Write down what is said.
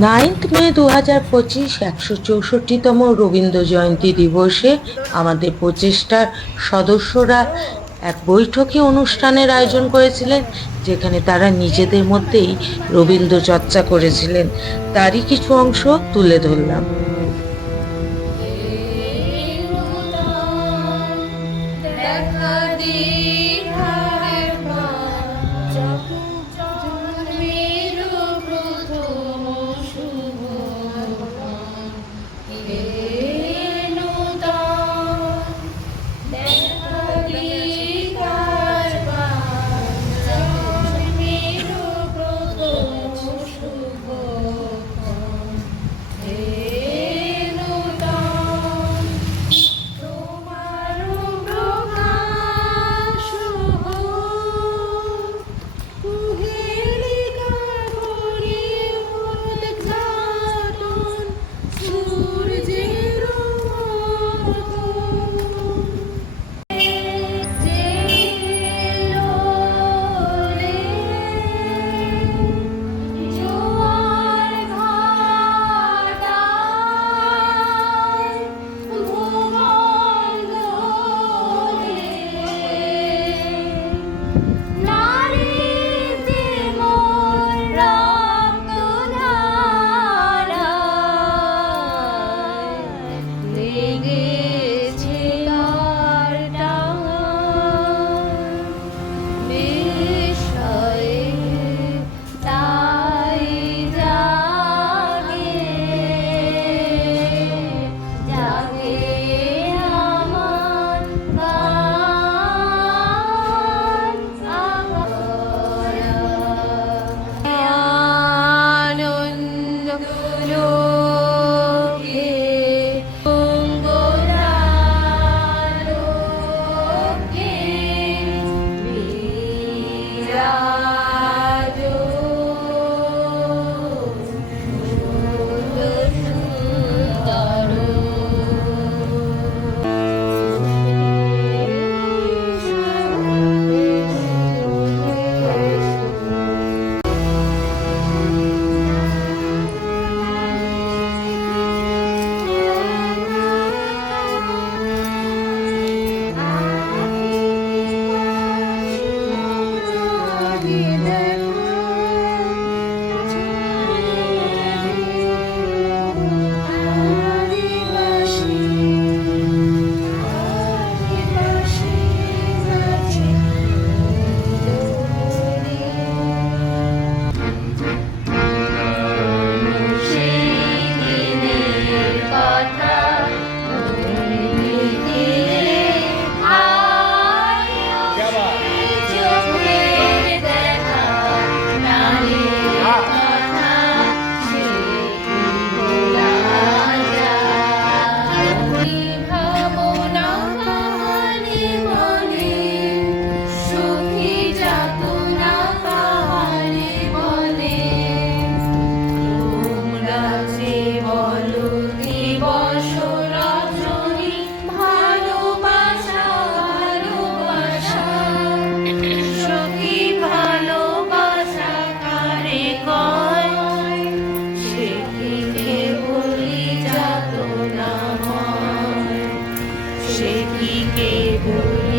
Ninth মে দু হাজার পঁচিশ একশো চৌষট্টিতম রবীন্দ্র জয়ন্তী দিবসে আমাদের প্রচেষ্টার সদস্যরা এক বৈঠকে অনুষ্ঠানের আয়োজন করেছিলেন, যেখানে তারা নিজেদের মধ্যেই রবীন্দ্র চর্চা করেছিলেন। তারই কিছু অংশ তুলে ধরলাম। দেখা shaky cable.